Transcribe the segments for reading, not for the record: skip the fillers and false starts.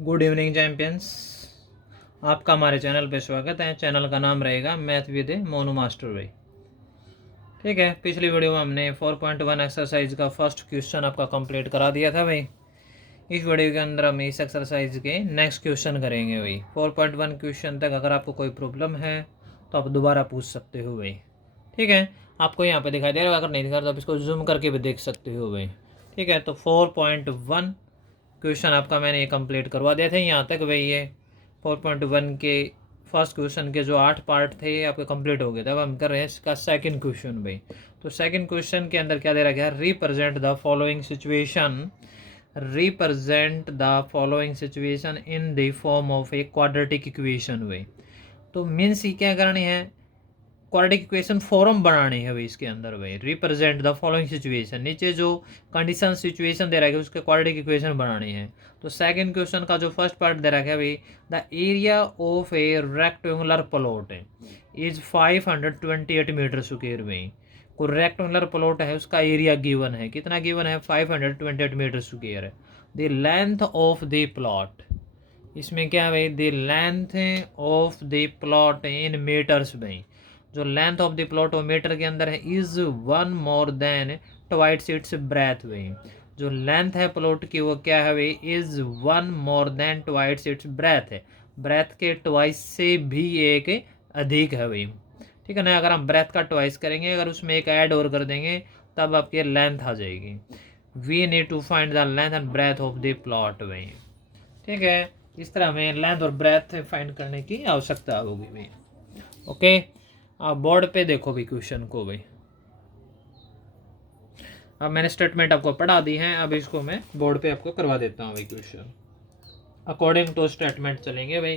Good evening champions, आपका हमारे channel पे स्वागत है। चैनल का नाम रहेगा मैथ विद मोनू मास्टर भाई। ठीक है, पिछली वीडियो में हमने 4.1 एक्सरसाइज का फर्स्ट क्वेश्चन आपका कंप्लीट करा दिया था भाई। इस वीडियो के अंदर हम इस एक्सरसाइज के नेक्स्ट क्वेश्चन करेंगे भाई। 4.1 क्वेश्चन तक अगर आपको कोई प्रॉब्लम है तो आप दोबारा पूछ सकते हो भाई। ठीक है, आपको यहाँ पे दिखाई दे रहा है, अगर नहीं दिखा तो आप इसको जूम करके भी देख सकते हो भाई। ठीक है, तो 4.1 क्वेश्चन आपका मैंने ये कंप्लीट करवा दिया था यहाँ तक भाई। ये 4.1 के फर्स्ट क्वेश्चन के जो 8 पार्ट थे ये आपके कंप्लीट हो गए थे। अब हम कर रहे हैं इसका सेकंड क्वेश्चन भाई। तो सेकंड क्वेश्चन के अंदर क्या दे रखा है, represent the following situation, represent the following situation in the form of a quadratic equation भाई। तो मीन्स ये क्या करनी है, क्वाड्रेटिक इक्वेशन फॉर्म बनानी है भाई इसके अंदर भाई। रिप्रेजेंट द फॉलोइंग सिचुएशन, नीचे जो कंडीशन सिचुएशन दे रखा है उसके क्वाड्रेटिक इक्वेशन बनानी है। तो सेकंड क्वेश्चन का जो फर्स्ट पार्ट दे रखा है भाई, the area of a rectangular plot is 528 metre square भाई। कोई रेक्टेंगुलर प्लॉट है, उसका एरिया गिवन है, कितना गिवन है, 528 मीटर स्क्वायर है। The length of the plot, इसमें क्या है भाई, the length of the plot in metres भाई। जो लेंथ ऑफ द प्लॉट वो मीटर के अंदर है, is 1 more than twice its breadth भाई। जो लेंथ है प्लॉट की वो क्या है भाई, is 1 more than twice its breath है। ब्रेथ के ट्वाइस से भी एक अधिक है भाई। ठीक है ना, अगर हम ब्रेथ का ट्वाइस करेंगे, अगर उसमें एक ऐड और कर देंगे तब आपकी लेंथ आ जाएगी। We need to find the length and breadth of the plot भाई। ठीक है, इस तरह हमें लेंथ और ब्रेथ फाइंड करने की आवश्यकता होगी भाई। ओके, आप बोर्ड पे देखो भी क्वेश्चन को भाई। अब मैंने स्टेटमेंट आपको पढ़ा दी है, अब इसको मैं बोर्ड पे आपको करवा देता हूँ भाई क्वेश्चन। अकॉर्डिंग टू स्टेटमेंट चलेंगे भाई।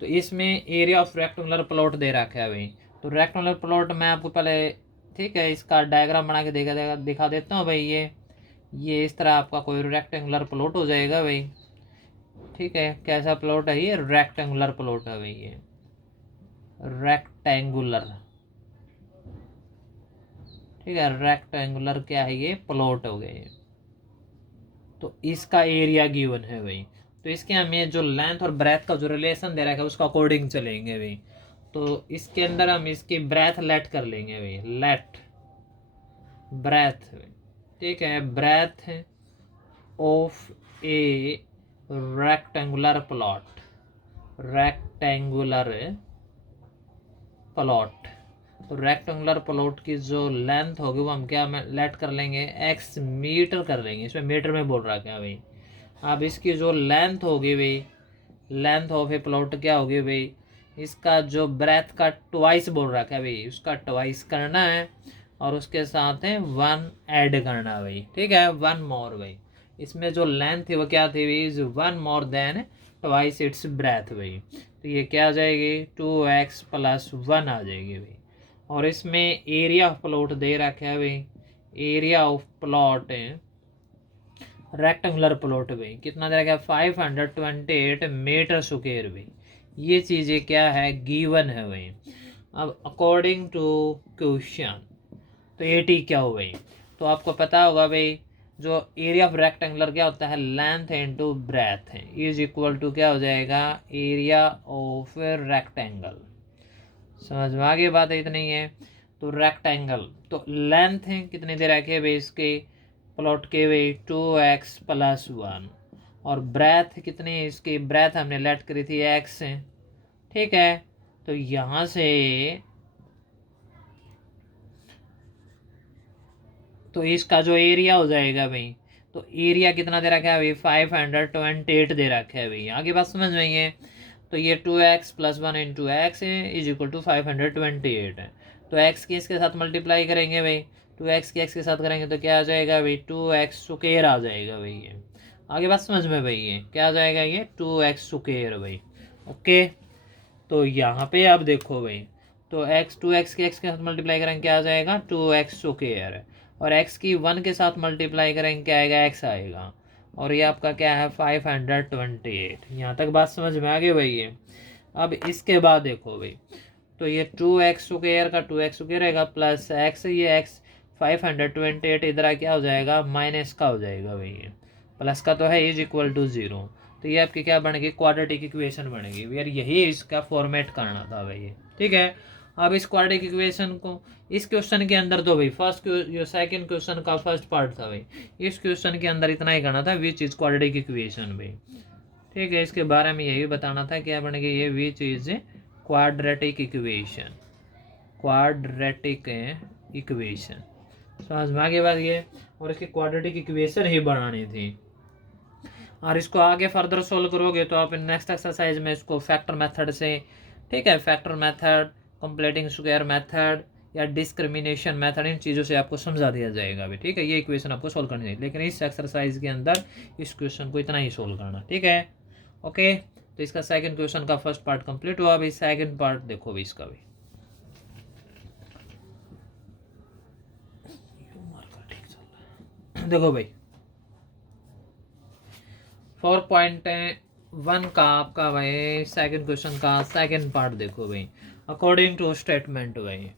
तो इसमें एरिया ऑफ रेक्टेंगुलर प्लॉट दे रखा है भाई। तो रेक्टेंगुलर प्लॉट मैं आपको पहले, ठीक है, इसका डायग्राम बना के दिखा देता हूँ भाई। ये इस तरह आपका कोई रेक्टेंगुलर प्लॉट हो जाएगा भाई। ठीक है, कैसा प्लॉट है ये, रेक्टेंगुलर प्लॉट है भाई। ये रेक्टेंगुलर, ठीक है, रेक्टेंगुलर क्या है, ये प्लॉट हो गए। तो इसका एरिया गिवन है भाई। तो इसके हमें जो लेंथ और ब्रेथ का जो रिलेशन दे रखा है उसका अकॉर्डिंग चलेंगे भाई। तो इसके अंदर हम इसकी ब्रेथ लेट कर लेंगे भाई, लेट ब्रेथ। ठीक है, breadth of a rectangular plot, rectangular plot. तो रेक्टेंगुलर प्लॉट की जो लेंथ होगी वो हम क्या लेट कर लेंगे, एक्स मीटर कर लेंगे। इसमें मीटर में बोल रहा क्या भाई। अब इसकी जो लेंथ होगी भाई, लेंथ ऑफ ए प्लॉट क्या होगी भाई, इसका जो ब्रेथ का ट्वाइस बोल रहा है भाई, उसका ट्वाइस करना है और उसके साथ है 1 ऐड करना है भाई। ठीक है, 1 मोर भाई। इसमें जो लेंथ थी वो क्या थी भाई, is 1 more than twice its breadth भाई। तो ये क्या आ जाएगी, 2x + 1 आ जाएगी भाई। और इसमें एरिया ऑफ प्लॉट दे रखा है भाई, area of plot rectangular plot भाई कितना दे रखा है, 528 मीटर स्क्वायर भाई। ये चीज़ें क्या है, गिवन है भाई। अब अकॉर्डिंग टू क्वेश्चन, तो ए टी क्या हो भाई, तो आपको पता होगा भाई, जो एरिया ऑफ रेक्टेंगुलर क्या होता है, लेंथ इनटू ब्रेथ है, इज इक्वल टू क्या हो जाएगा, एरिया ऑफ रेक्टेंगल। समझ में आ गई बात है, इतनी है। तो रेक्टेंगल, तो लेंथ है कितनी दे रखी है भाई इसके प्लॉट के भाई, 2x + 1। और ब्रेथ कितनी है इसकी, ब्रेथ हमने लेट करी थी x है। ठीक है, तो यहाँ से तो इसका जो एरिया हो जाएगा भाई, तो एरिया कितना दे रखा है भाई, 528 दे रखा है भाई। आगे बात समझ में है। तो ये 2x + 1 × x है, इज इक्वल टू 528 है। तो x की इसके साथ मल्टीप्लाई करेंगे भाई, 2x की x के साथ करेंगे तो क्या आ जाएगा भाई, 2x स्क्वायर आ जाएगा भाई। ये आगे बात समझ में भाई, ये क्या आ जाएगा, ये 2x स्क्वायर भाई। ओके, तो यहाँ पे आप देखो भाई, तो2x के x के साथ मल्टीप्लाई करेंगे क्या आ जाएगा, 2x स्क्वायर। और x की 1 के साथ मल्टीप्लाई करेंगे क्या आएगा, x आएगा। और ये आपका क्या है, 528। यहाँ तक बात समझ में आ गई भाई। ये अब इसके बाद देखो भाई, तो ये 2x स्क्वायर का 2x स्क्वायर रहेगा प्लस x, ये x 528 इधर क्या हो जाएगा, माइनस का हो जाएगा भाई। ये प्लस का तो है इज इक्वल टू 0, तो ये आपकी क्या बनेगी, क्वाड्रेटिक इक्वेशन बनेगी यार। यही इसका फॉर्मेट करना था भाई, ठीक है। अब इस क्वाड्रेटिक इक्वेशन को इस क्वेश्चन के अंदर तो भाई सेकंड क्वेश्चन का फर्स्ट पार्ट था भाई, इस क्वेश्चन के अंदर इतना ही करना था, विच इज क्वाड्रेटिक इक्वेशन भाई, ठीक है। इसके बारे में यही बताना था क्या बनेगी ये, which is quadratic equation, quadratic equation, समझ में आगे बात ये। और इसकी क्वाड्रेटिक इक्वेशन ही बनानी थी, और इसको आगे फर्दर सोल्व करोगे तो आप नेक्स्ट एक्सरसाइज में इसको फैक्टर मेथड से, ठीक है, factor method, completing square method या डिस्क्रिमिनेशन मेथड, इन चीज़ों से आपको समझा दिया जाएगा अभी, ठीक है। ये इक्वेशन आपको सोल्व करनी है, लेकिन इस एक्सरसाइज के अंदर इस क्वेश्चन को इतना ही सोल्व करना, ठीक है। ओके, तो इसका सेकंड क्वेश्चन का फर्स्ट पार्ट कंप्लीट हुआ। अभी सेकंड पार्ट देखो भी इसका भी, देखो भाई 4.1 का आपका भाई सेकंड क्वेश्चन का सेकंड पार्ट देखो भाई, अकॉर्डिंग टू स्टेटमेंट भाई,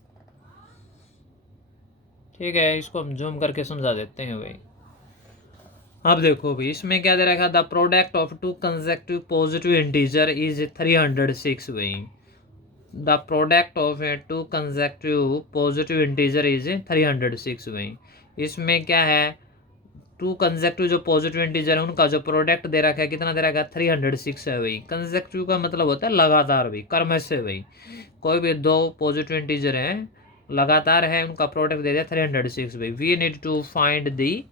ठीक है। इसको हम जूम करके समझा देते हैं भाई। अब देखो भाई इसमें क्या दे रखा, the product of to consecutive positive integer is 306 भाई, the product of to consecutive positive integer is 306 भाई। इसमें क्या है, टू कंसेक्यूटिव जो पॉजिटिव इंटीजर है उनका जो प्रोडक्ट दे रखा है कितना दे रखा है, 306 है भाई। कंसेक्यूटिव का मतलब होता है लगातार भाई, क्रमश से भाई, कोई भी दो पॉजिटिव इंटीजर हैं लगातार है, उनका प्रोडक्ट दे दिया 306 भाई। We need to find the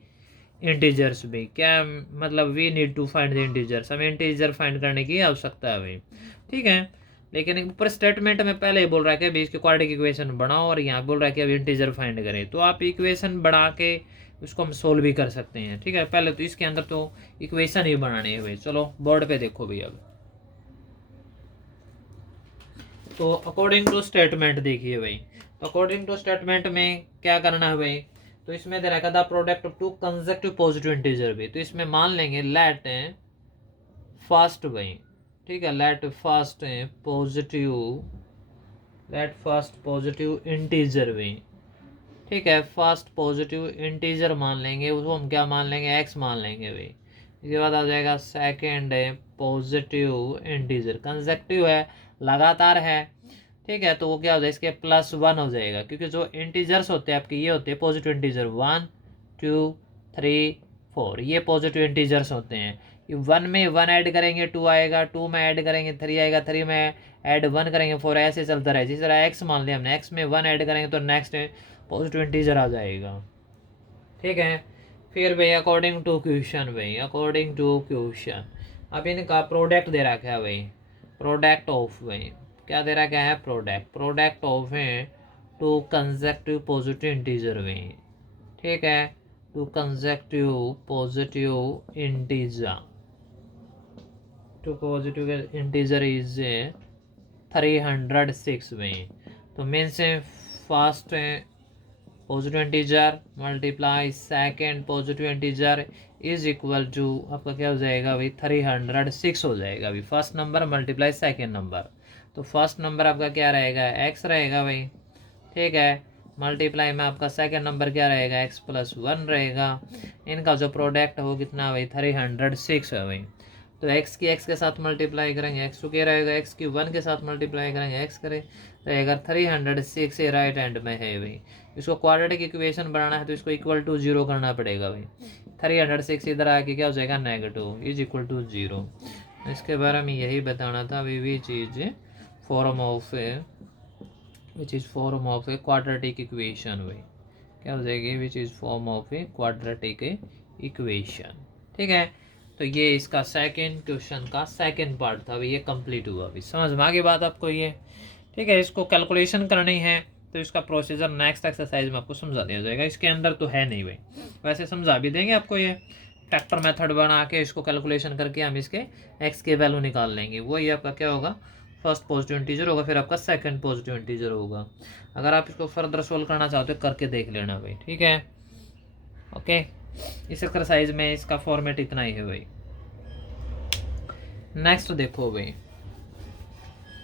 integers भाई, क्या मतलब we need to find the integers, हमें इंटीजर फाइंड करने की आवश्यकता है भाई, ठीक है। लेकिन ऊपर स्टेटमेंट में पहले ही बोल रहा है कि अभी इसके क्वाड्रेटिक इक्वेशन बनाओ, और यहाँ बोल रहा है कि अभी इंटीजर फाइंड करें, तो आप इक्वेशन बढ़ा के उसको हम सोल्व भी कर सकते हैं, ठीक है। पहले तो इसके अंदर तो इक्वेशन ही बनानी है भाई। चलो बोर्ड पे देखो भाई। अब तो अकॉर्डिंग टू स्टेटमेंट देखिए भाई, अकॉर्डिंग टू स्टेटमेंट में क्या करना है भाई, तो इसमें दे रखा था product of to consecutive positive integer भी, तो इसमें मान लेंगे लेट फर्स्ट भाई, ठीक है, लेट फर्स्ट पॉजिटिव इंटीजर भी, ठीक है। फर्स्ट पॉजिटिव इंटीजर मान लेंगे, उसको हम क्या मान लेंगे, एक्स मान लेंगे भाई। इसके बाद आ जाएगा सेकेंड पॉजिटिव इंटीजर, कंसेक्यूटिव है, लगातार है, ठीक है, तो वो क्या हो जाएगा, इसके +1 हो जाएगा, क्योंकि जो इंटीजर्स होते हैं आपके ये होते हैं पॉजिटिव इंटीजर, 1 2 3 4, ये पॉजिटिव इंटीजर्स होते हैं। 1 में 1 ऐड करेंगे 2 आएगा, 2 में ऐड करेंगे 3 आएगा, 3 में ऐड 1 करेंगे 4, ऐसे चलता रहे। जिस तरह एक्स मान लिया हमने, एक्स में 1 ऐड करेंगे तो नेक्स्ट पॉजिटिव इंटीजर आ जाएगा, ठीक है। फिर भाई अकॉर्डिंग टू क्वेश्चन भाई, अकॉर्डिंग टू क्वेश्चन अब इनका प्रोडक्ट दे रखा है भाई, प्रोडक्ट ऑफ भाई क्या दे रखा है, प्रोडक्ट ऑफ है टू कंसेक्यूटिव पॉजिटिव इंटीजर भाई, ठीक है, two consecutive positive integer, two positive integer is 306 भाई। तो मेन से first positive integer multiply second positive integer is equal to आपका क्या हो जाएगा भाई, 306 हो जाएगा भाई। First number multiply second number, तो फर्स्ट नंबर आपका क्या रहेगा, एक्स रहेगा भाई, ठीक है, मल्टीप्लाई में आपका सेकेंड नंबर क्या रहेगा, x+1 रहेगा। इनका जो प्रोडक्ट हो कितना भाई, 306 है भाई। तो x की x के साथ मल्टीप्लाई करेंगे, x क्या रहेगा, x की 1 के साथ मल्टीप्लाई करेंगे, x करे रहेगा 306 से राइट हैंड में है भाई। इसको क्वाड्रेटिक इक्वेशन बनाना है तो इसको इक्वल टू 0 करना पड़ेगा भाई। 306 इधर आके क्या हो जाएगा, नेगेटिव इज इक्वल टू 0। इसके बारे में यही बताना था भाई, which is form of a quadratic equation भाई, क्या हो जाएगी, which is form of a quadratic equation, ठीक है। तो ये इसका सेकंड क्वेश्चन का सेकंड पार्ट था भाई, ये कंप्लीट हुआ अभी, समझ में आ गई बात आपको ये, ठीक है। इसको कैलकुलेशन करनी है तो इसका प्रोसीजर नेक्स्ट एक्सरसाइज में आपको समझा दिया जाएगा, इसके अंदर तो है नहीं भाई, वैसे समझा भी देंगे आपको। ये फैक्टर मेथड बना के इसको कैलकुलेशन करके हम इसके एक्स के वैल्यू निकाल लेंगे, वो ये आपका क्या होगा, फर्स्ट पॉजिटिव इंटीजर होगा, फिर आपका सेकंड पॉजिटिव इंटीजर होगा। अगर आप इसको फर्दर सोल्व करना चाहते हो करके देख लेना भाई, ठीक है। ओके, इस एक्सरसाइज में इसका फॉर्मेट इतना ही है भाई। नेक्स्ट देखो भाई,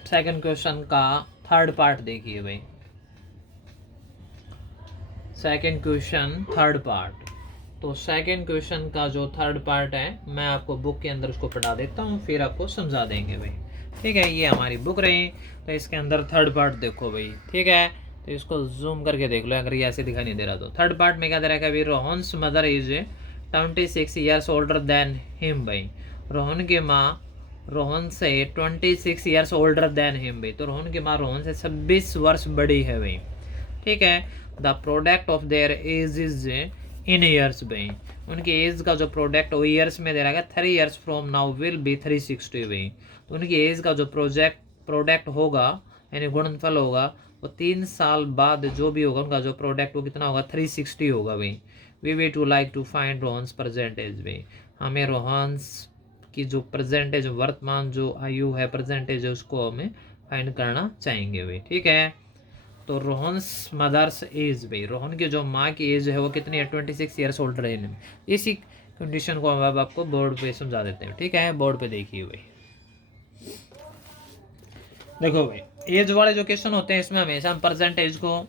सेकंड क्वेश्चन का थर्ड पार्ट देखिए भाई, सेकंड क्वेश्चन थर्ड पार्ट, तो सेकंड क्वेश्चन का जो थर्ड पार्ट है मैं आपको बुक के अंदर उसको पढ़ा देता हूँ, फिर आपको समझा देंगे भाई। ठीक है, ये हमारी बुक रही, तो इसके अंदर थर्ड पार्ट देखो भाई। ठीक है, तो इसको जूम करके देख लो, अगर ये ऐसे दिखाई नहीं दे रहा तो। थर्ड पार्ट में क्या दे रखा है भाई, Rohan's mother is 26 years older than him भाई। रोहन की माँ रोहन से 26 ईयर्स ओल्डर देन हिम भाई। तो रोहन की माँ रोहन से 26 वर्ष बड़ी है भाई। ठीक है, the product of their age is in years भाई। उनकी एज का जो प्रोडक्ट वो ईयर्स में दे रहा है, 3 years from now will be 360 भाई। तो उनकी एज का जो प्रोडक्ट होगा, यानी गुणनफल होगा, वो 3 साल बाद जो भी होगा उनका जो प्रोडक्ट वो कितना होगा, 360 होगा भाई। We way to like to find Rohan's percentage भाई। हमें रोहन्स की जो परसेंटेज, वर्तमान जो आयु है परसेंटेज है, उसको हमें फाइंड करना चाहेंगे भाई। ठीक है, तो रोहन्स मदर्स एज भाई, रोहन की जो माँ की एज है वो कितनी है, 26 ईयर्स ओल्ड रहने में। इसी कंडीशन को हम अब आपको बोर्ड पे समझा देते हैं। ठीक है, बोर्ड पे देखिए भाई। देखो भाई, एज वाले जो क्वेश्चन होते हैं इसमें हमेशा हम परसेंटेज को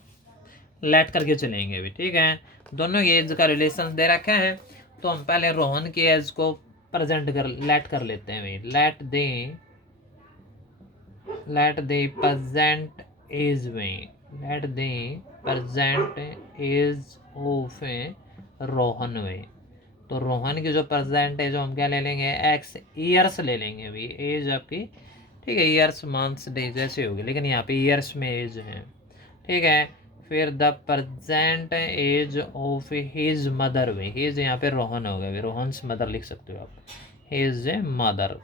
लेट करके चलेंगे भी। ठीक है, दोनों की एज का रिलेशन दे रखा है, तो हम पहले रोहन की एज को लेट कर लेते हैं भाई। लेट दे present एज में, let the present age of Rohan में। तो रोहन की जो प्रेजेंट है जो हम क्या ले लेंगे, एक्स ईयर्स ले लेंगे भाई। एज आपकी, ठीक है, ईयर्स मंथ्स डे जैसे होगी, लेकिन यहाँ पे ईयर्स में एज है। ठीक है, फिर the present age of his mother भाई। हिज यहाँ पे रोहन हो गया भाई, रोहन्स मदर लिख सकते हो आप, हिज मदर।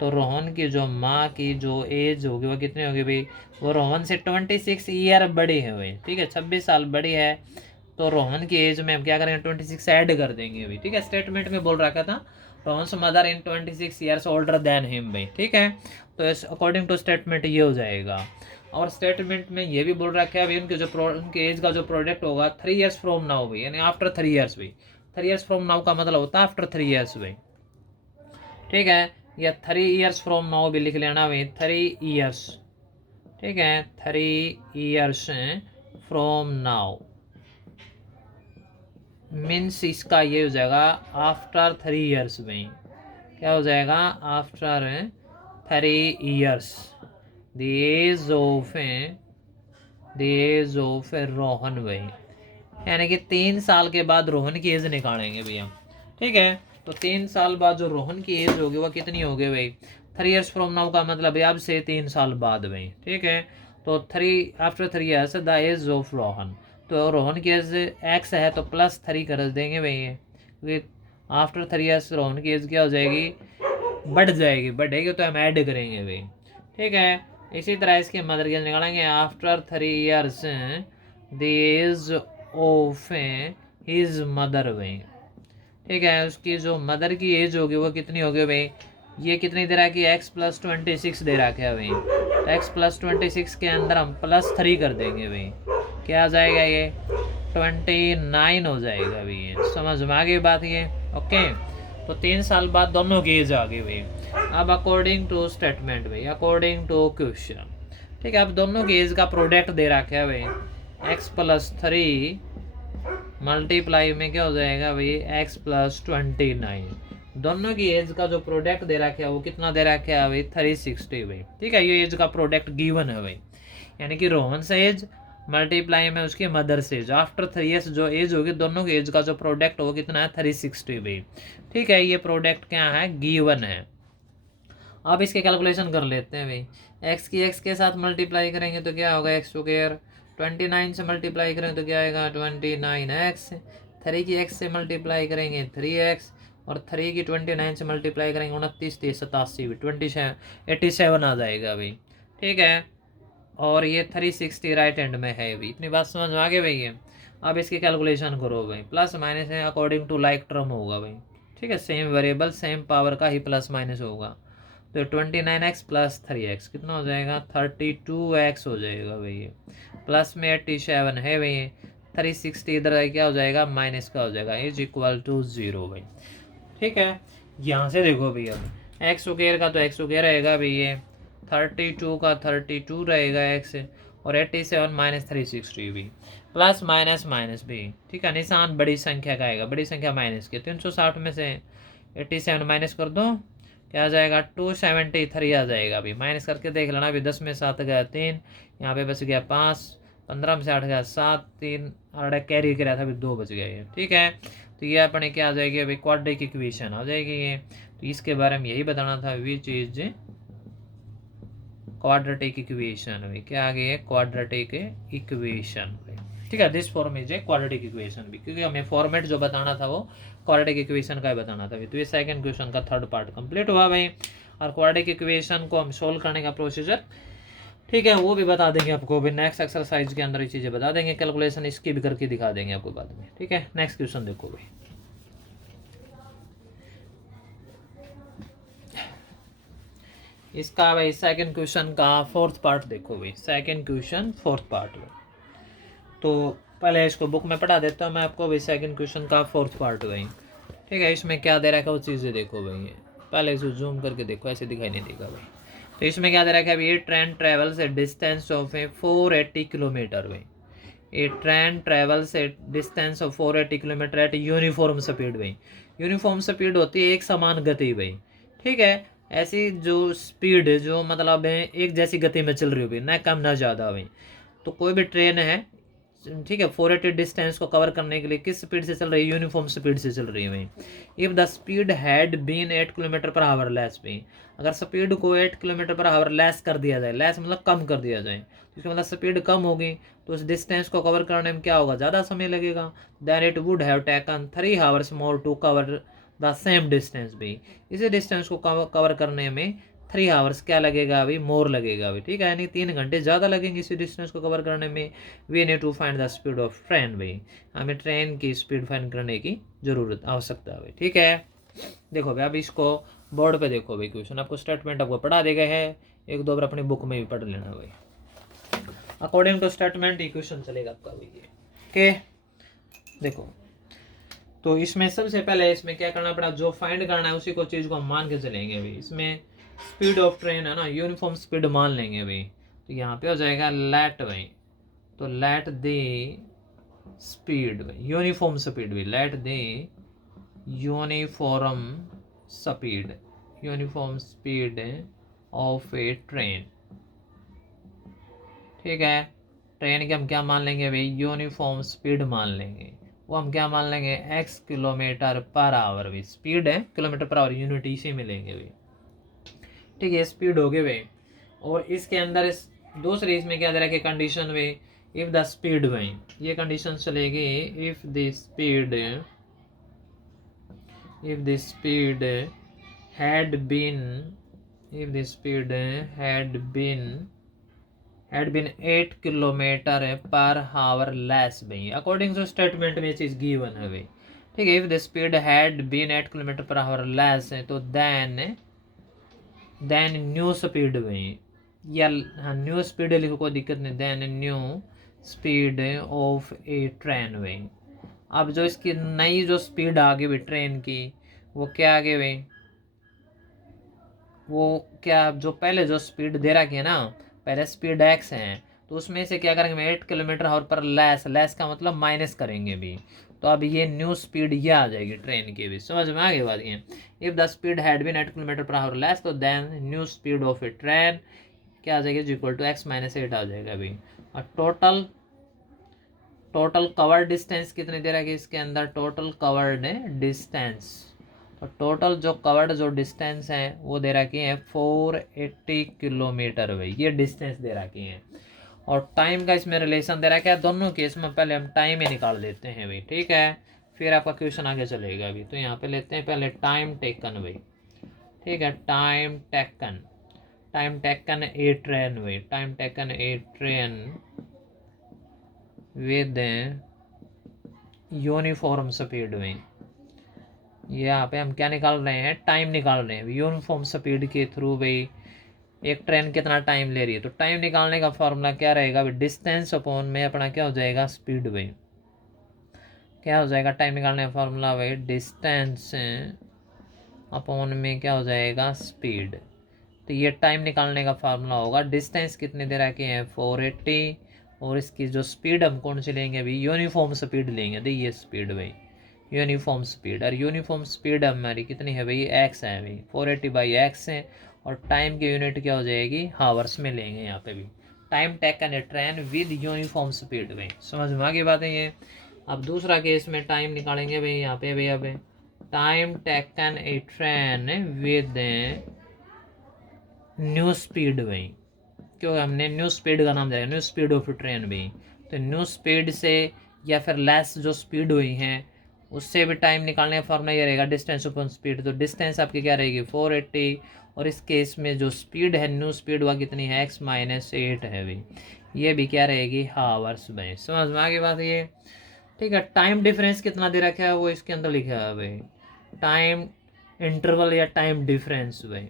तो रोहन की जो माँ की जो एज होगी वो कितनी होगी भाई, वो रोहन से 26 ईयर बड़ी है भाई। ठीक है, 26 साल बड़ी है, तो रोहन की एज में हम क्या करेंगे, 26 ऐड कर देंगे भाई। ठीक है, स्टेटमेंट में बोल रखा था Rohan's mother in 26 years older than him भाई। ठीक है, तो अकॉर्डिंग टू स्टेटमेंट ये हो जाएगा। और स्टेटमेंट में ये भी बोल रखा है भाई, उनके एज का जो प्रोडक्ट होगा 3 ईयर्स फ्रॉम नाउ भाई, यानी आफ्टर 3 ईयर्स भाई। 3 ईयर्स फ्रॉम नाउ का मतलब होता है आफ्टर 3 ईयर्स भाई। ठीक है, या 3 ईयर्स फ्रॉम नाउ भी लिख लेना भाई, 3 ईयर्स। ठीक है, 3 ईयर्स फ्रॉम नाउ मीन्स इसका ये हो जाएगा आफ्टर 3 ईयर्स में। क्या हो जाएगा, after 3 years the age of Rohan भाई। यानी कि 3 साल के बाद रोहन की एज निकालेंगे भैया। ठीक है, तो 3 साल बाद जो रोहन की एज होगी वो कितनी होगी भाई, 3 ईयर्स फ्रॉम नाउ का मतलब है अब से 3 साल बाद भाई। ठीक है, तो 3 after 3 years the age of Rohan. तो रोहन की एज एक्स है तो +3 कर देंगे भाई, क्योंकि आफ्टर 3 ईयर्स रोहन की एज क्या हो जाएगी, बढ़ेगी तो हम ऐड करेंगे भाई। ठीक है, इसी तरह इसके मदर की एज निकालेंगे, after 3 years the age of his mother भाई। ठीक है, उसकी जो मदर की एज होगी वो कितनी होगी भाई, ये कितनी दे रहा है कि x+26 दे रखा है भाई। तो x+26 के अंदर हम +3 कर देंगे भाई, क्या आ जाएगा ये 29 हो जाएगा भाई। ये समझ में आ गई बात ये। ओके, तो 3 साल बाद दोनों की एज आ गई भाई। अब अकॉर्डिंग टू स्टेटमेंट भाई, अकॉर्डिंग टू क्वेश्चन। ठीक है, अब दोनों की एज का प्रोडक्ट दे रखा है भाई, x+3 मल्टीप्लाई में क्या हो जाएगा भाई, x+29। दोनों की एज का जो प्रोडक्ट दे रखा है वो कितना दे रखा है भाई, 360 भाई। ठीक है, ये एज का प्रोडक्ट गिवन है भाई, यानी कि रोहन से एज मल्टीप्लाई में उसकी मदर से एज, आफ्टर 3 ईयर्स जो एज होगी दोनों की एज का जो प्रोडक्ट वो कितना है, 360 भाई। ठीक है, ये प्रोडक्ट क्या है, गिवन है। अब इसके कैलकुलेशन कर लेते हैं भाई। एक्स की एक्स के साथ मल्टीप्लाई करेंगे तो क्या होगा, एक्स स्क्वायर। 29 से मल्टीप्लाई करें तो क्या आएगा, 29x। 3 की x से मल्टीप्लाई करेंगे 3x, और 3 की 29 से मल्टीप्लाई करेंगे 29 3 87 87 आ जाएगा भाई। ठीक है, और ये 360 राइट हैंड में है भाई। इतनी बात समझ में आ गई भाई है। अब इसकी कैलकुलेशन करो भाई, प्लस माइनस है अकॉर्डिंग टू लाइक टर्म होगा भाई। ठीक है, सेम वेरिएबल सेम पावर का ही प्लस माइनस होगा। तो 29x + 3x कितना हो जाएगा, 32x हो जाएगा भाई। प्लस में 87 है भाई, 360 इधर क्या हो जाएगा, माइनस का हो जाएगा, =0 भाई। ठीक है, यहाँ से देखो भाई, अब x स्क्वायर का तो x स्क्वायर रहेगा भाई, ये 32 का 32 रहेगा x, और 87 माइनस 360 भी, प्लस माइनस माइनस भी, ठीक है। निशान बड़ी संख्या का आएगा, बड़ी संख्या माइनस के, 360 में से 87 माइनस कर दो, क्या आ जाएगा 273 आ जाएगा। अभी माइनस करके देख लेना, अभी 10 में 7 गया 3, यहाँ पे बच गया 5, 15 में से 8 गया 7, 3 8 कैरी कराया था, अभी 2 बच गया ये, ठीक है। तो ये अपने क्या आ जाएगी, अभी क्वाड्रेटिक इक्वेशन आ जाएगी ये। तो इसके बारे में यही बताना था, विच इज क्वाड्रेटिक इक्वेशन भी, क्या आ गई है क्वाड्रेटिक इक्वेशन, ठीक है। This form is a quadratic equation भी, क्योंकि हमें फॉर्मेट जो बताना था वो क्वाड्रेटिक इक्वेशन का ही बताना था। तो ये सेकंड क्वेश्चन का थर्ड पार्ट कंप्लीट हुआ भाई। और क्वाड्रेटिक इक्वेशन को हम सोल्व करने का प्रोसीजर, ठीक है, वो भी बता देंगे आपको भी नेक्स्ट एक्सरसाइज के अंदर ये चीज़ें बता देंगे, कैलकुलेशन इसकी भी करके दिखा देंगे आपको बाद में, ठीक है। नेक्स्ट क्वेश्चन देखो भाई, इसका भाई सेकंड क्वेश्चन का फोर्थ पार्ट देखो भाई, सेकंड क्वेश्चन फोर्थ पार्ट में। तो पहले इसको बुक में पढ़ा देता हूँ मैं आपको भाई, सेकंड क्वेश्चन का फोर्थ पार्ट भाई, ठीक है। इसमें क्या दे रखा है वो चीज़ें देखो भाई, पहले इसको जूम करके देखो, ऐसे दिखाई नहीं देगा भाई। तो इसमें क्या दे रखा है, ये train travels a distance of a 480 kilometre भाई, a train travels a distance of 480 kilometre at uniform speed भाई। यूनिफॉर्म स्पीड होती है एक समान गति भाई, ठीक है। ऐसी जो स्पीड जो मतलब है एक जैसी गति में चल रही हो भाई, ना कम ना ज़्यादा भाई। तो कोई भी ट्रेन है, ठीक है, 480 डिस्टेंस को कवर करने के लिए किस स्पीड से चल रही है, यूनिफॉर्म स्पीड से चल रही है भाई। If the speed had been 8 kilometre per hour less भाई, अगर स्पीड को 8 किलोमीटर पर आवर लेस कर दिया जाए, लेस मतलब कम कर दिया जाए, तो इसका मतलब स्पीड कम होगी, तो उस डिस्टेंस को कवर करने में क्या होगा, ज़्यादा समय लगेगा। Then it would have taken 3 hours more to cover the same distance भी, इसी डिस्टेंस को कवर करने में 3 आवर्स क्या लगेगा अभी, मोर लगेगा अभी, ठीक है, यानी 3 घंटे ज़्यादा लगेंगे इसी डिस्टेंस को कवर करने में। We need to find the speed of train भाई, हमें ट्रेन की स्पीड फाइंड करने की जरूरत आवश्यकता है भाई, ठीक है। देखो भाई, अब इसको बोर्ड पे देखो भाई, क्वेश्चन आपको स्टेटमेंट आपको पढ़ा दे गए हैं, एक दो बार अपनी बुक में भी पढ़ लेना भाई। अकॉर्डिंग टू स्टेटमेंट ये क्वेश्चन चलेगा आपका भाई, ओके। देखो, तो इसमें सबसे पहले इसमें क्या करना पड़ा, जो फाइंड करना है उसी को चीज़ को हम मान के चलेंगे भाई। इसमें स्पीड ऑफ ट्रेन है ना, यूनिफॉर्म स्पीड मान लेंगे भाई। तो यहाँ पे हो जाएगा लेट भाई, तो लेट द स्पीड भाई, यूनिफॉर्म स्पीड भाई, let the uniform speed, uniform speed of a train, ठीक है। ट्रेन के हम क्या मान लेंगे भाई, यूनिफॉर्म स्पीड मान लेंगे, वो हम क्या मान लेंगे, x किलोमीटर पर आवर भी, स्पीड है किलोमीटर पर आवर, यूनिट इसी में लेंगे भाई, ठीक है। स्पीड हो गए भाई, और इसके अंदर इस दूसरी इसमें क्या दे रहा है कंडीशन भाई, इफ द स्पीड भाई, ये कंडीशन चलेगी, if the speed, if the speed had been, if the speed had been 8 kilometre per hour less भाई, अकॉर्डिंग टू स्टेटमेंट में चीज गिवन है भाई, ठीक है। If the speed had been 8 kilometre per hour less है, तो देन न्यू स्पीड भाई, या हाँ न्यू स्पीड लिखो कोई दिक्कत नहीं, then new speed of a train भाई। अब जो इसकी नई जो स्पीड आ गई भाई ट्रेन की, वो क्या आ गई भाई, वो क्या जो पहले जो स्पीड दे रखी है ना, पहले स्पीड एक्स है, तो उसमें से क्या करेंगे 8 किलोमीटर आवर पर लेस, लेस का मतलब माइनस करेंगे भी, तो अब ये न्यू स्पीड ये आ जाएगी ट्रेन की भी, समझ में आ गई बात ये। If the speed had been 8 kilometre per hour less, तो then new speed of a train क्या आ जाएगी, इक्वल टू x माइनस 8 आ जाएगा अभी। और टोटल कवर्ड डिस्टेंस कितनी दे रहा है इसके अंदर, टोटल कवर्ड डिस्टेंस, तो टोटल जो कवर्ड जो डिस्टेंस है वो दे रखी है 480 किलोमीटर भाई, ये डिस्टेंस दे रखी है। और टाइम का इसमें रिलेशन दे रखा है, दोनों केस में पहले हम टाइम ही निकाल लेते हैं भाई, ठीक है, फिर आपका क्वेश्चन आगे चलेगा अभी। तो यहाँ पे लेते हैं पहले टाइम टेकन भाई, ठीक है, टाइम टेकन ए ट्रेन भाई, time taken a train with uniform speed में, यहाँ पे हम क्या निकाल रहे हैं, टाइम निकाल रहे हैं यूनिफॉर्म स्पीड के थ्रू भाई। एक ट्रेन कितना टाइम ले रही है, तो टाइम निकालने का फॉर्मूला क्या रहेगा भाई, डिस्टेंस अपॉन में अपना क्या हो जाएगा, स्पीड भाई, क्या हो जाएगा टाइम निकालने का फॉर्मूला भाई, डिस्टेंस अपॉन में क्या हो जाएगा, स्पीड, तो ये टाइम निकालने का फार्मूला होगा, डिस्टेंस कितने दे रखे हैं 480, और इसकी जो स्पीड हम कौन सी लेंगे अभी, यूनिफॉर्म स्पीड लेंगे। तो ये स्पीड भाई यूनिफॉर्म स्पीड, और यूनिफॉर्म स्पीड हमारी कितनी है भाई, एक्स है भाई, 480/x है। और टाइम की यूनिट क्या हो जाएगी, हावर्स में लेंगे यहाँ पे भी। Time taken a train with uniform speed भाई, समझ में आ गई बात है ये। अब दूसरा केस में टाइम निकालेंगे भाई यहाँ पे भैया पे, time taken a train with new speed भाई, क्यों हमने न्यू स्पीड का नाम दिया, न्यू स्पीड ऑफ ट्रेन भाई। तो न्यू स्पीड से या फिर लेस जो स्पीड हुई है उससे भी टाइम निकालने का फॉर्मूला ये रहेगा, डिस्टेंस अपॉन स्पीड। तो डिस्टेंस आपकी क्या रहेगी 480, और इस केस में जो स्पीड है न्यू स्पीड वह कितनी है x-8 है भाई, ये भी क्या रहेगी हावर्स भाई, समझ में आ गई बात ये। ठीक है, टाइम डिफरेंस कितना दे रखा है वो इसके अंदर लिखा है भाई, टाइम इंटरवल या टाइम डिफरेंस भाई।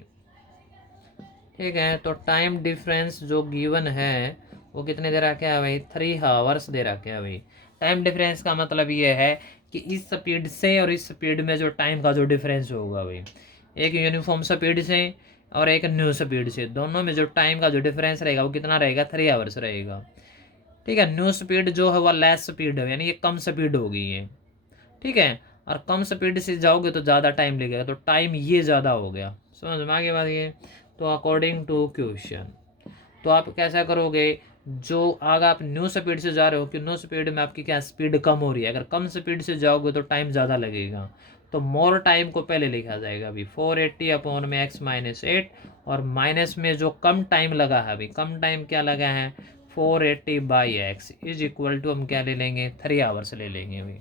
ठीक है, तो टाइम डिफरेंस जो गिवन है वो कितने दे रखा है भाई, 3 आवर्स दे रखा है भाई। टाइम डिफरेंस का मतलब ये है कि इस स्पीड से और इस स्पीड में जो टाइम का जो डिफरेंस होगा भाई, एक यूनिफॉर्म स्पीड से और एक न्यू स्पीड से, दोनों में जो टाइम का जो डिफरेंस रहेगा वो कितना रहेगा, 3 आवर्स रहेगा। ठीक है, न्यू स्पीड जो है वह लेस स्पीड है, यानी ये कम स्पीड होगी ये। ठीक है, और कम स्पीड से जाओगे तो ज़्यादा टाइम लगेगा, तो टाइम ये ज़्यादा हो गया, समझ में आ गई बात ये। तो अकॉर्डिंग टू क्वेश्चन, तो आप कैसा करोगे, जो अगर आप न्यू स्पीड से जा रहे हो कि न्यू स्पीड में आपकी क्या स्पीड कम हो रही है, अगर कम स्पीड से जाओगे तो टाइम ज़्यादा लगेगा, तो मोर टाइम को पहले लिखा जाएगा अभी 480/x-8, और माइनस में जो कम टाइम लगा है अभी, कम टाइम क्या लगा है 480/x इज इक्वल टू हम क्या ले लेंगे, 3 आवर्स ले लेंगे अभी।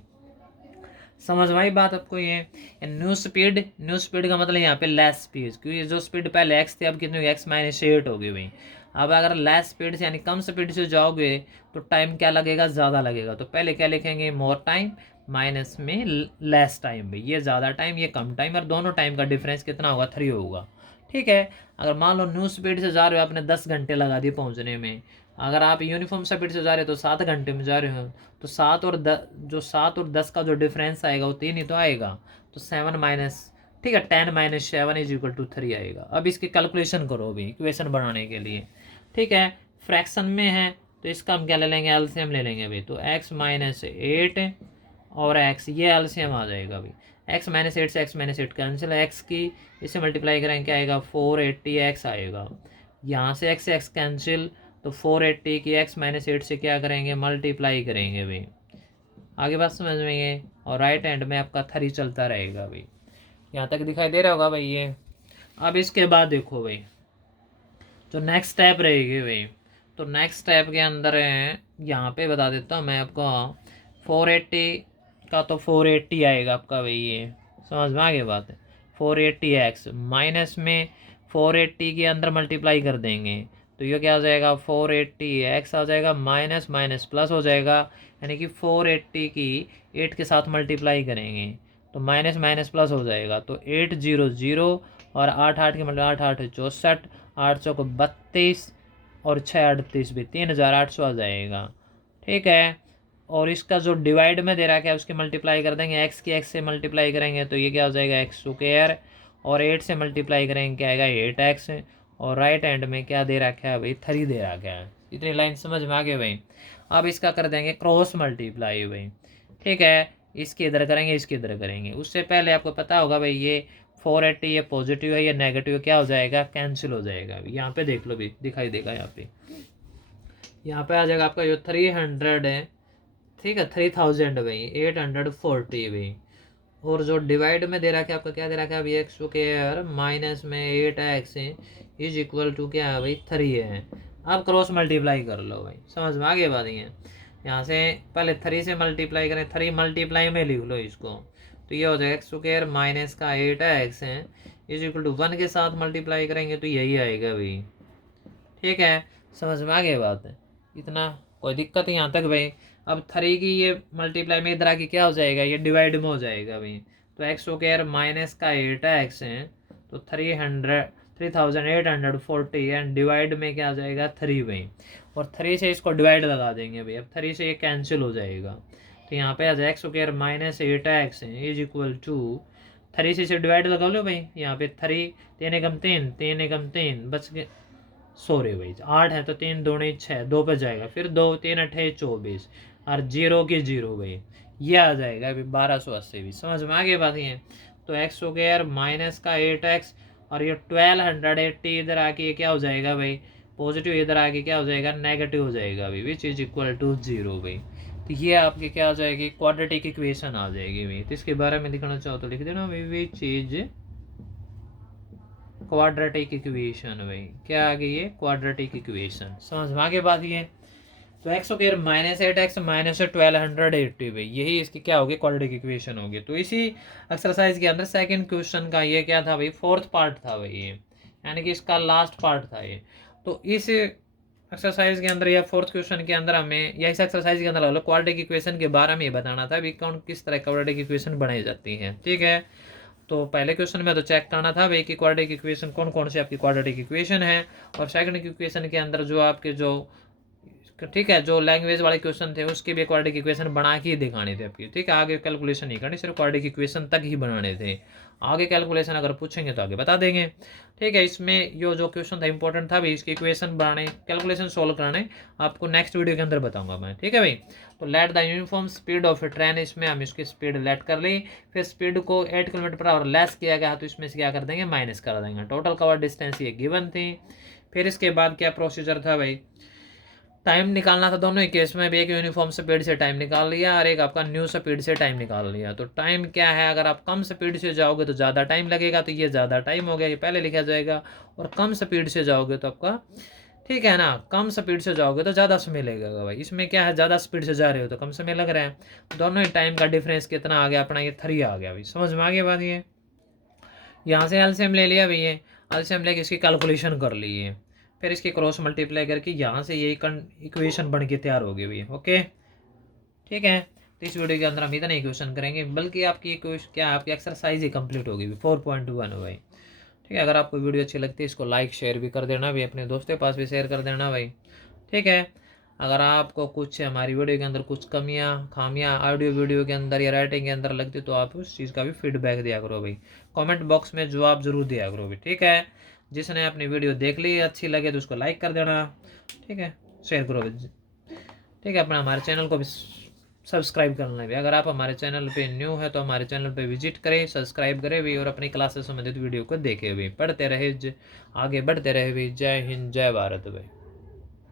समझ में आई बात आपको ये। न्यू स्पीड का मतलब यहाँ पे लेस स्पीड, क्योंकि जो स्पीड पहले एक्स थी अब कितनी होगी x-8 होगी भाई। अब अगर लेस स्पीड से यानी कम स्पीड से जाओगे तो टाइम क्या लगेगा, ज़्यादा लगेगा। तो पहले क्या लिखेंगे, मोर टाइम माइनस में लेस टाइम भाई, ये ज़्यादा टाइम ये कम टाइम, और दोनों टाइम का डिफरेंस कितना होगा 3 होगा। ठीक है, अगर मान लो न्यू स्पीड से जा रहे हो आपने 10 घंटे लगा दिए पहुँचने में, अगर आप यूनिफॉर्म स्पीड से जा रहे हो तो 7 घंटे में जा रहे हो, तो 7 और 10 का जो डिफरेंस आएगा वो 3 ही तो आएगा, तो 7 माइनस, ठीक है 10-7 इज इक्वल टू 3 आएगा। अब इसकी कैलकुलेशन करो अभी इक्वेशन बनाने के लिए। ठीक है, फ्रैक्शन में है तो इसका हम क्या ले लेंगे, एलसीएम ले लेंगे अभी। तो x-8 और x, ये एलसीएम आ जाएगा अभी। x-8 से x-8 कैंसिल, x की इससे मल्टीप्लाई करेंगे क्या आएगा 480x आएगा, यहाँ से x कैंसिल, तो 480 की x-8 से क्या करेंगे, मल्टीप्लाई करेंगे भाई। आगे बात समझ में ये, और राइट हैंड में आपका 3 चलता रहेगा भाई। यहाँ तक दिखाई दे रहा होगा भाई ये। अब इसके बाद देखो भाई, जो नेक्स्ट स्टेप रहेगी भाई, तो नेक्स्ट स्टेप के अंदर है, यहाँ पे बता देता हूँ मैं आपको, 480 का तो 480 आएगा आपका भाई, ये समझ में आ गई बात है। 480x माइनस में 480 के अंदर मल्टीप्लाई कर देंगे, तो ये क्या हो जाएगा 480x आ जाएगा, माइनस माइनस प्लस हो जाएगा, यानी कि 480 की 8 के साथ मल्टीप्लाई करेंगे तो माइनस माइनस प्लस हो जाएगा, तो 800 और 8 के मतलब 8 64, 800 को 32 और 6 38 भी 3800 आ जाएगा। ठीक है, और इसका जो डिवाइड में दे रखा है उसकी मल्टीप्लाई कर देंगे, एक्स की एक्स से मल्टीप्लाई करेंगे तो ये क्या हो जाएगा x², और 8 से मल्टीप्लाई करेंगे क्या आएगा 8x, और राइट हैंड में क्या दे रखा है भाई 3 दे रखा है। इतनी लाइन समझ में आ गई भाई। अब इसका कर देंगे क्रॉस मल्टीप्लाई भाई। ठीक है, इसके इधर करेंगे इसके इधर करेंगे, उससे पहले आपको पता होगा भाई ये 480 ये पॉजिटिव है, ये नेगेटिव क्या हो जाएगा, कैंसिल हो जाएगा। यहाँ पे देख लो भी, दिखाई देगा यहाँ पे आ जाएगा आपका जो 300 है, ठीक है 3000 भाई 840 भाई, और जो डिवाइड में दे रखा है आपका क्या दे रखा है अभी x² माइनस में 8x इज इक्वल टू क्या है भाई 3 है। अब क्रॉस मल्टीप्लाई कर लो भाई, समझ में आ गई बात है। यहाँ से पहले 3 से मल्टीप्लाई करें, 3 मल्टीप्लाई में लिख लो इसको, तो ये हो जाएगा x² माइनस का 8x है इज इक्वल टू 1 के साथ मल्टीप्लाई करेंगे तो यही आएगा भाई। ठीक है, समझ में आ गई बात है, इतना कोई दिक्कत है यहाँ तक भाई। अब 3 की ये मल्टीप्लाई में इधर आके क्या हो जाएगा, ये डिवाइड में हो जाएगा भाई, तो x² माइनस का 8x है तो 3840 एंड डिवाइड में क्या आ जाएगा 3 भाई, और 3 से इसको डिवाइड लगा देंगे भाई। अब 3 से ये कैंसिल हो जाएगा, तो यहाँ पे आ जाए x² माइनस 8x है इज इक्वल टू 3 से डिवाइड लगा लो भाई, यहाँ पे 3 3 एकम 3 3 एकम 3 बच गए, सॉरी भाई 8 है तो 3 दूनी 6, 2 पे जाएगा, फिर 2 3 8 24 और 0 की 0 भाई, ये आ जाएगा अभी 1280 भी। समझ में आ गई बात ये। तो एक्स हो गया यार माइनस का 8x और ये 1280 इधर आके ये क्या हो जाएगा भाई, पॉजिटिव, इधर आके क्या हो जाएगा नेगेटिव हो जाएगा भाई, विच इज इक्वल टू 0 भाई। तो ये आपके क्या आ जाएगी, क्वाड्रेटिक इक्वेशन आ जाएगी भाई। तो इसके बारे में लिखना चाहो तो लिख देना भाई, विच इज क्वाड्रेटिक इक्वेशन भाई, क्या आ गई है क्वाड्रेटिक इक्वेशन। समझ में आगे बात ये। तो x square minus 8x minus 1280 भाई, यही इसकी क्या होगी क्वाड्रेटिक इक्वेशन होगी। तो इसी एक्सरसाइज के अंदर सेकंड क्वेश्चन का ये क्या था भाई, फोर्थ पार्ट था भाई ये, यानी कि इसका लास्ट पार्ट था ये। तो इस एक्सरसाइज के अंदर या फोर्थ क्वेश्चन के अंदर हमें या इस एक्सरसाइज के अंदर क्वाड्रेटिक इक्वेशन के बारे में ये बताना था भाई, कौन किस तरह क्वाड्रेटिक इक्वेशन बनाई जाती है। ठीक है, तो पहले क्वेश्चन में तो चेक करना था भाई कि क्वाड्रेटिक इक्वेशन कौन कौन सी आपकी क्वाड्रेटिक इक्वेशन है, और सेकंड इक्वेशन के अंदर जो आपके जो ठीक है जो लैंग्वेज वाले क्वेश्चन थे उसके भी क्वाड्रेटिक इक्वेशन बना के ही दिखाने थे आपकी। ठीक है, आगे कैलकुलेशन नहीं करनी, सिर्फ क्वाड्रेटिक इक्वेशन तक ही बनाने थे, आगे कैलकुलेशन अगर पूछेंगे तो आगे बता देंगे। ठीक है, इसमें ये जो क्वेश्चन था इंपॉर्टेंट था भाई, इसके इक्वेशन बनाने कैलकुलेशन सोल्व कराने आपको नेक्स्ट वीडियो के अंदर बताऊंगा मैं। ठीक है भाई, तो let the uniform speed of a train, इसमें हम इसकी स्पीड लेट कर ली, फिर स्पीड को 8 किलोमीटर/आवर लेस किया गया, तो इसमें से क्या कर देंगे माइनस कर देंगे। टोटल कवर डिस्टेंस ये गिवन थी। फिर इसके बाद क्या प्रोसीजर था भाई, टाइम निकालना था दोनों ही केस में भी, एक यूनिफॉर्म स्पीड से टाइम निकाल लिया और एक आपका न्यू स्पीड से टाइम निकाल लिया। तो टाइम क्या है, अगर आप कम स्पीड से जाओगे तो ज़्यादा टाइम लगेगा, तो ये ज़्यादा टाइम हो गया, ये पहले लिखा जाएगा। और कम स्पीड से जाओगे तो आपका ठीक है ना, कम स्पीड से जाओगे तो ज़्यादा समय लगेगा भाई। इसमें क्या है, ज़्यादा स्पीड से जा रहे हो तो कम समय लग रहा है, दोनों ही टाइम का डिफरेंस कितना आ गया अपना, ये 3 आ गया भाई। समझ में आ गया बात ये। यहाँ से एलसीएम ले लिया भैया, एलसीएम लेके इसकी कैलकुलेशन कर ली है, फिर इसकी क्रॉस मल्टीप्लाई करके यहाँ से यही इक्वेशन बन के तैयार होगी भैया। ओके ठीक है, तो इस वीडियो के अंदर हम इतना इक्वेशन करेंगे, बल्कि आपकी क्या आपकी एक्सरसाइज ही कंप्लीट होगी 4.1 भाई। ठीक है, अगर आपको वीडियो अच्छी लगती है इसको लाइक शेयर भी कर देना भाई, अपने दोस्तों के पास भी शेयर कर देना भाई। ठीक है, अगर आपको कुछ हमारी वीडियो के अंदर कुछ कमियां खामियां ऑडियो वीडियो के अंदर या राइटिंग के अंदर लगती तो आप उस चीज़ का भी फीडबैक दिया करो भाई, कमेंट बॉक्स में जवाब जरूर दिया करो भाई। ठीक है, जिसने अपनी वीडियो देख ली अच्छी लगे तो उसको लाइक कर देना, ठीक है शेयर करो भाई। ठीक है, अपना हमारे चैनल को भी सब्सक्राइब करना भी, अगर आप हमारे चैनल पे न्यू है तो हमारे चैनल पे विजिट करें, सब्सक्राइब करें भी और अपनी क्लास से संबंधित वीडियो को देखें भी, पढ़ते रहे आगे बढ़ते रहे भी। जय हिंद जय भारत भाई।